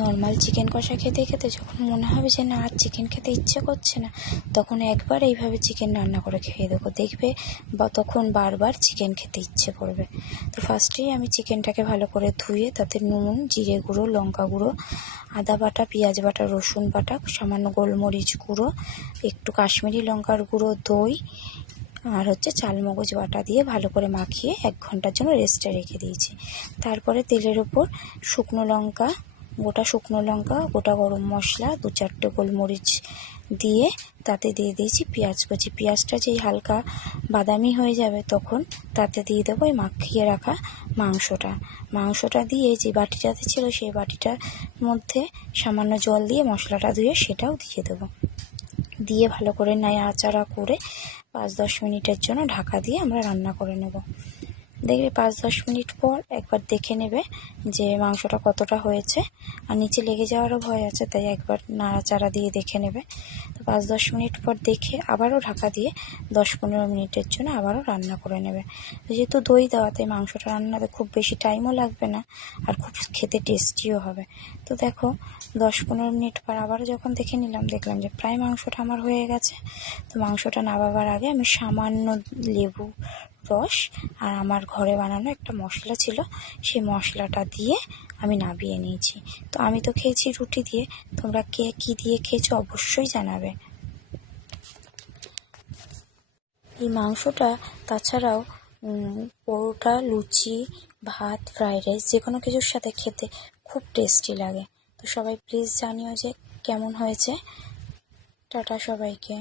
Normal chicken কষা খেতে খেতে যখন মনে হবে যে না আর চিকেন খেতে ইচ্ছে করছে না, তখন একবার এইভাবে চিকেন রান্না করে খেয়ে দেবো, দেখবে বা তখন বারবার চিকেন খেতে ইচ্ছে করবে। তো ফার্স্টেই আমি চিকেনটাকে ভালো করে ধুয়ে তাতে নুন, জিরে গুঁড়ো, লঙ্কা গুঁড়ো, আদা বাটা, পেঁয়াজ বাটা, রসুন বাটা, সামান্য গোলমরিচ গুঁড়ো, একটু কাশ্মীরি লঙ্কার গুঁড়ো, দই আর চালমগজ বাটা দিয়ে ভালো করে মাখিয়ে 1 ঘন্টার জন্য রেস্টে রেখে দিয়েছি। তারপরে তেলের ওপর গোটা শুকনো লঙ্কা, গোটা গরম মশলা, 2-4টে গোলমরিচ দিয়ে তাতে দিয়ে দিয়েছি পেঁয়াজ কুচি। পেঁয়াজটা যেই হালকা বাদামি হয়ে যাবে তখন তাতে দিয়ে দেবো এই মাখিয়ে রাখা মাংসটা দিয়ে যে বাটিটাতে ছিল সেই বাটিটার মধ্যে সামান্য জল দিয়ে মশলাটা ধুয়ে সেটাও দিয়ে দেবো। দিয়ে ভালো করে নাড়াচাড়া করে 5-10 মিনিটের জন্য ঢাকা দিয়ে আমরা রান্না করে নেব। দেখবে 5-10 মিনিট পর একবার দেখে নেবে যে মাংসটা কতটা হয়েছে, আর নিচে লেগে যাওয়ারও ভয় আছে, তাই একবার নাড়াচাড়া দিয়ে দেখে নেবে। তো 5-10 মিনিট পর দেখে আবারও ঢাকা দিয়ে 10-15 মিনিটের জন্য আবারও রান্না করে নেবে। যেহেতু দই দেওয়া তাই মাংসটা রান্নাতে খুব বেশি টাইমও লাগবে না আর খুব খেতে টেস্টিও হবে। তো দেখো 10-15 মিনিট পর আবারও যখন দেখলাম যে প্রায় মাংসটা আমার হয়ে গেছে। তো মাংসটা নামাবার আগে আমি সামান্য লেবু রস আর আমার ঘরে বানানো একটা মশলা ছিল সেই মশলাটা দিয়ে আমি নামিয়ে নিয়েছি। তো আমি তো খেয়েছি রুটি দিয়ে, তোমরা কে কী দিয়ে খেয়েছো অবশ্যই জানাবে। এই মাংসটা তাছাড়াও পরোটা, লুচি, ভাত, ফ্রাইড রাইস যে কোনো কিছুর সাথে খেতে খুব টেস্টি লাগে। তো সবাই প্লিজ জানিও যে কেমন হয়েছে। টাটা সবাইকে।